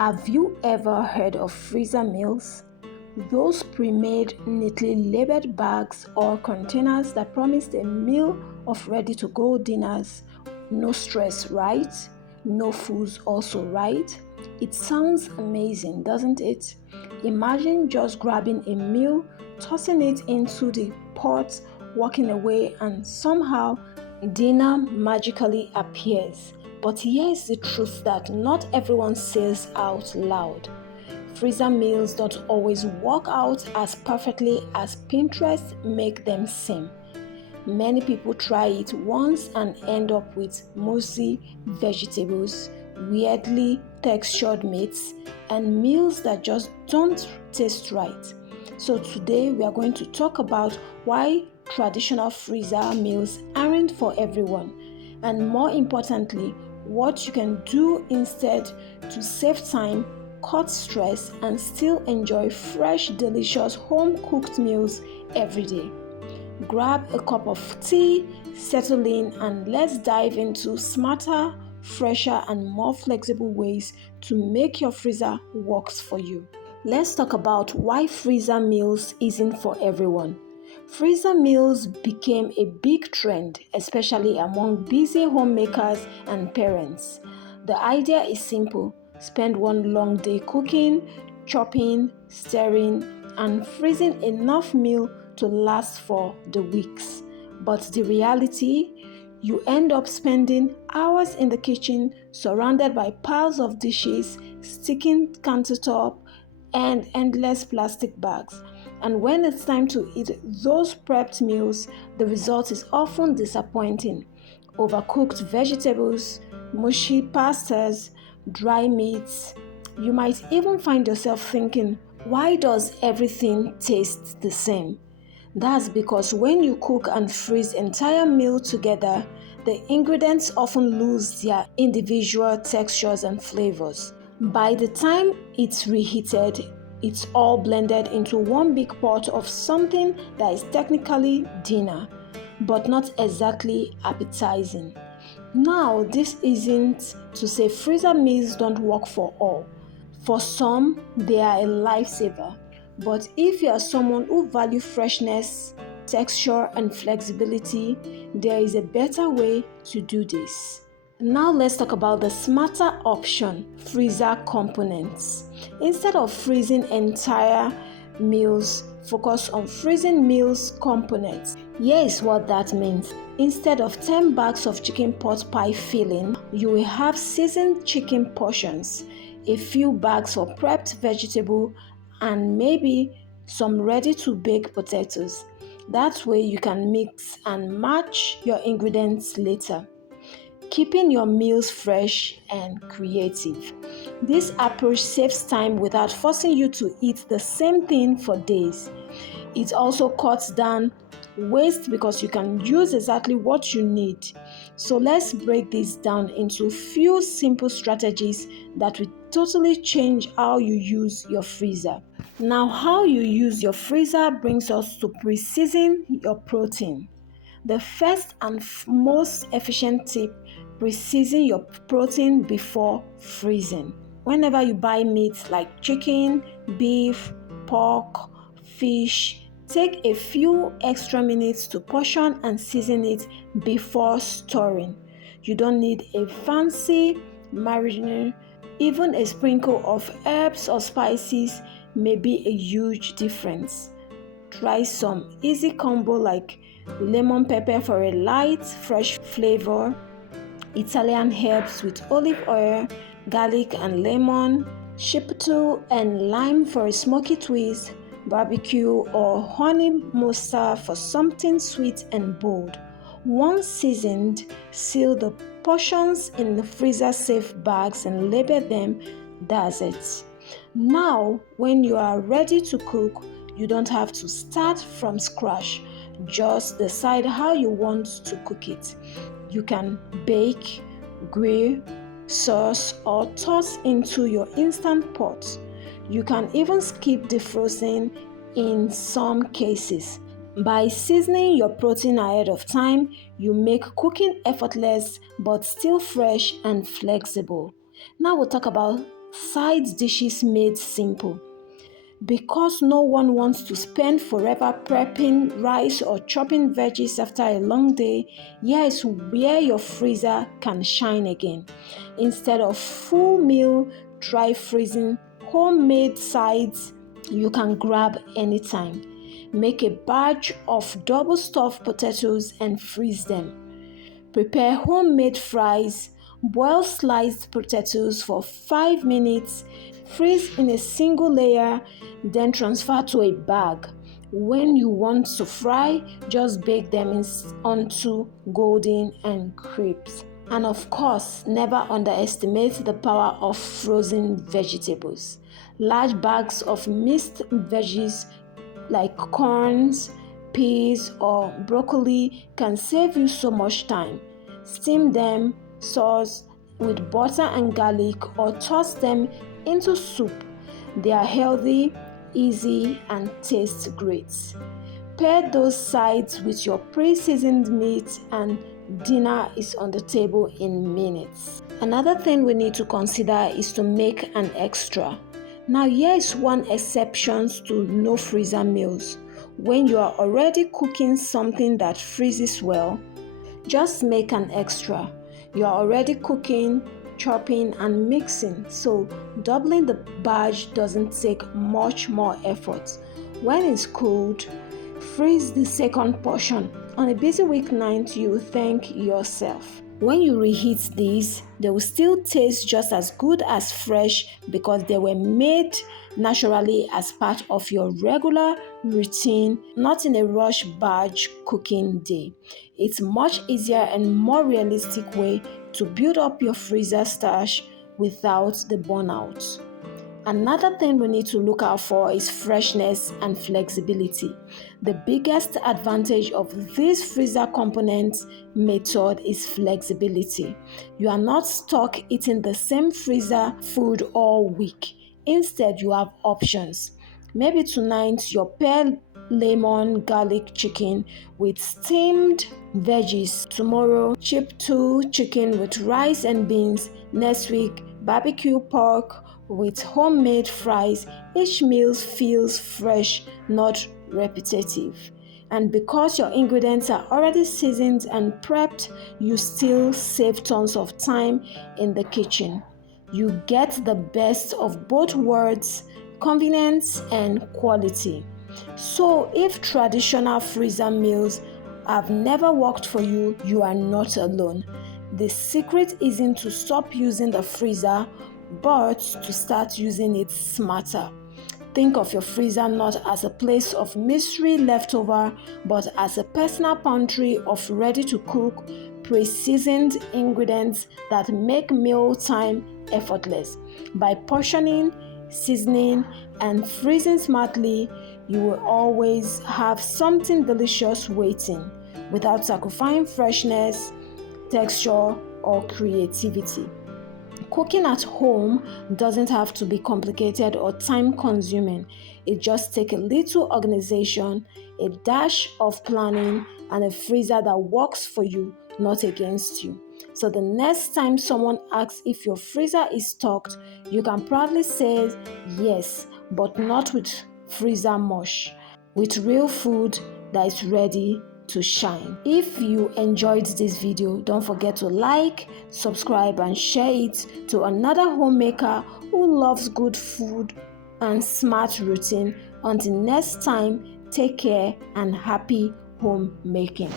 Have you ever heard of freezer meals? Those pre-made, neatly labeled bags or containers that promise a meal of ready-to-go dinners. No stress, right? No foods also, right? It sounds amazing, doesn't it? Imagine just grabbing a meal, tossing it into the pot, walking away, and somehow dinner magically appears. But here's the truth that not everyone says out loud. Freezer meals don't always work out as perfectly as Pinterest make them seem. Many people try it once and end up with mushy vegetables, weirdly textured meats, and meals that just don't taste right. So today we are going to talk about why traditional freezer meals aren't for everyone, and more importantly, what you can do instead to save time, cut stress, and still enjoy fresh, delicious home-cooked meals every day. Grab a cup of tea, settle in, and let's dive into smarter, fresher, and more flexible ways to make your freezer works for you. Let's talk about why freezer meals isn't for everyone. Freezer meals became a big trend, especially among busy homemakers and parents. The idea is simple: spend one long day cooking, chopping, stirring, and freezing enough meal to last for the weeks. But the reality, you end up spending hours in the kitchen surrounded by piles of dishes, sticking countertop, and endless plastic bags. And when it's time to eat those prepped meals, the result is often disappointing. Overcooked vegetables, mushy pastas, dry meats. You might even find yourself thinking, why does everything taste the same? That's because when you cook and freeze entire meal together, the ingredients often lose their individual textures and flavors. By the time it's reheated, it's all blended into one big pot of something that is technically dinner, but not exactly appetizing. Now, this isn't to say freezer meals don't work for all. For some, they are a lifesaver. But if you are someone who values freshness, texture, and flexibility, there is a better way to do this. Now let's talk about the smarter option, freezer components. Instead of freezing entire meals, focus on freezing meals components. Here is what that means. Instead of 10 bags of chicken pot pie filling, you will have seasoned chicken portions, a few bags for prepped vegetable, and maybe some ready-to-bake potatoes. That way you can mix and match your ingredients later, keeping your meals fresh and creative. This approach saves time without forcing you to eat the same thing for days. It also cuts down waste because you can use exactly what you need. So let's break this down into few simple strategies that will totally change how you use your freezer. Now, how you use your freezer brings us to pre-season your protein. The first and most efficient tip: pre-season your protein before freezing. Whenever you buy meat like chicken, beef, pork, fish, take a few extra minutes to portion and season it before storing. You don't need a fancy marinade. Even a sprinkle of herbs or spices may be a huge difference. Try some easy combo like lemon pepper for a light, fresh flavor, Italian herbs with olive oil, garlic and lemon, chipotle and lime for a smoky twist, barbecue or honey mustard for something sweet and bold. Once seasoned, seal the portions in the freezer-safe bags and label them. That's it. Now, when you are ready to cook, you don't have to start from scratch. Just decide how you want to cook it. You can bake, grill, sauce, or toss into your instant pot. You can even skip defrosting in some cases. By seasoning your protein ahead of time, you make cooking effortless but still fresh and flexible. Now we'll talk about Side dishes made simple. Because no one wants to spend forever prepping rice or chopping veggies after a long day, here is where your freezer can shine again. Instead of full meal dry freezing, homemade sides you can grab anytime. Make a batch of double stuffed potatoes and freeze them. Prepare homemade fries. Boil sliced potatoes for 5 minutes. Freeze in a single layer, then transfer to a bag. When you want to fry, just bake them onto golden and crisp. And of course, never underestimate the power of frozen vegetables. Large bags of mixed veggies like corns, peas, or broccoli can save you so much time. Steam them, sauce with butter and garlic, or toss them into soup. They are healthy, easy, and taste great. Pair those sides with your pre-seasoned meat and dinner is on the table in minutes. Another thing we need to consider is to make an extra. Now here is one exception to no freezer meals. When you are already cooking something that freezes well, just make an extra. You are already cooking, chopping, and mixing, so doubling the batch doesn't take much more effort. When it's cooled, freeze the second portion. On a busy weeknight, you will thank yourself. When you reheat these, they will still taste just as good as fresh because they were made naturally as part of your regular routine, not in a rush batch cooking day. It's much easier and more realistic way to build up your freezer stash without the burnout. Another thing we need to look out for is freshness and flexibility. The biggest advantage of this freezer component method is flexibility. You are not stuck eating the same freezer food all week. Instead, you have options. Maybe tonight your pair lemon garlic chicken with steamed veggies. Tomorrow, chip 2 chicken with rice and beans. Next week, barbecue pork with homemade fries. Each meal feels fresh, not repetitive. And because your ingredients are already seasoned and prepped, you still save tons of time in the kitchen. You get the best of both worlds, convenience and quality. So if traditional freezer meals have never worked for you, you are not alone. The secret isn't to stop using the freezer, but to start using it smarter. Think of your freezer not as a place of mystery leftover, but as a personal pantry of ready-to-cook, pre-seasoned ingredients that make mealtime effortless. By portioning, seasoning, and freezing smartly, you will always have something delicious waiting without sacrificing freshness, texture, or creativity. Cooking at home doesn't have to be complicated or time-consuming. It just takes a little organization, a dash of planning, and a freezer that works for you, not against you. So the next time someone asks if your freezer is stocked, you can proudly say yes, but not with freezer mush, with real food that is ready to shine. If you enjoyed this video, don't forget to like, subscribe, and share it to another homemaker who loves good food and smart routine. Until next time, take care and happy homemaking.